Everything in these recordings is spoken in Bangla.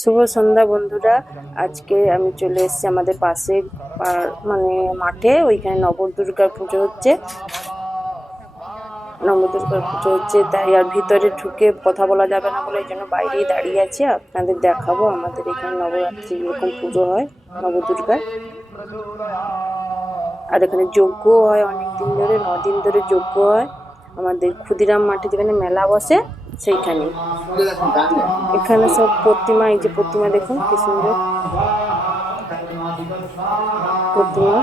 শুভ সন্ধ্যা বন্ধুরা। আজকে আমি চলে এসেছি আমাদের পাশে মানে মাঠে। ওইখানে নবদুর্গার পুজো হচ্ছে। তাই আর ভিতরে ঢুকে কথা বলা যাবে না বলে এই জন্য বাইরেই দাঁড়িয়ে আছি। আপনাদের দেখাবো আমাদের এখানে নবরাত্রি এরকম পুজো হয় নবদুর্গার। আর এখানে যজ্ঞ হয় অনেক দিন ধরে, 9 দিন ধরে যজ্ঞ হয় আমাদের ক্ষুদিরাম মাঠে, যেখানে মেলা বসে সেইখানে। এখানে সব প্রতিমা, এই যে প্রতিমা দেখুন কি সুন্দর প্রতিমা।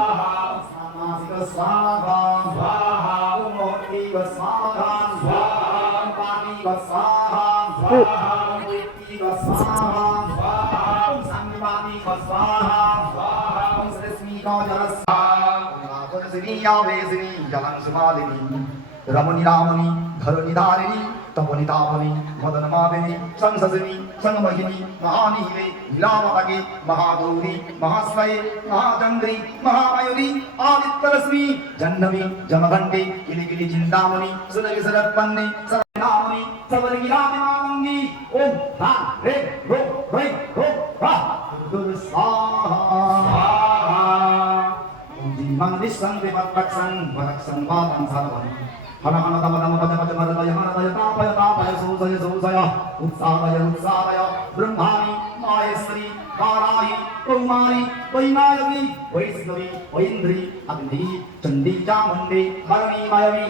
रमणी रामणी धरणी धारिणी तपनी तापनी मदन मादिनी संसदिनी संगमहिनी महानीले लीलावतके महागौरी महाश्रये महाचंद्री महामयूरी आदित्यरश्मि जह्नवी जमघंटे किलिकिलि चिंतामणि सुरवि सरत्पन्ने सरनामणि सबरगिरामिमांगी ओम हा रे रो रै रो हा दुर्स्वाहा Manglisang dipataksan, waraksan batang salaman. Hana-hana tama-tama pada-pada-pada-daya, hana-daya tapaya tapaya, susaya susaya, utsaraya utsaraya, Brahmani, Maheshwari, Karahi, Kumari, Vainayaki, Vaishnavi, Vaindri, Agni, Chandi, Chamundi, Bharani, Mayavi,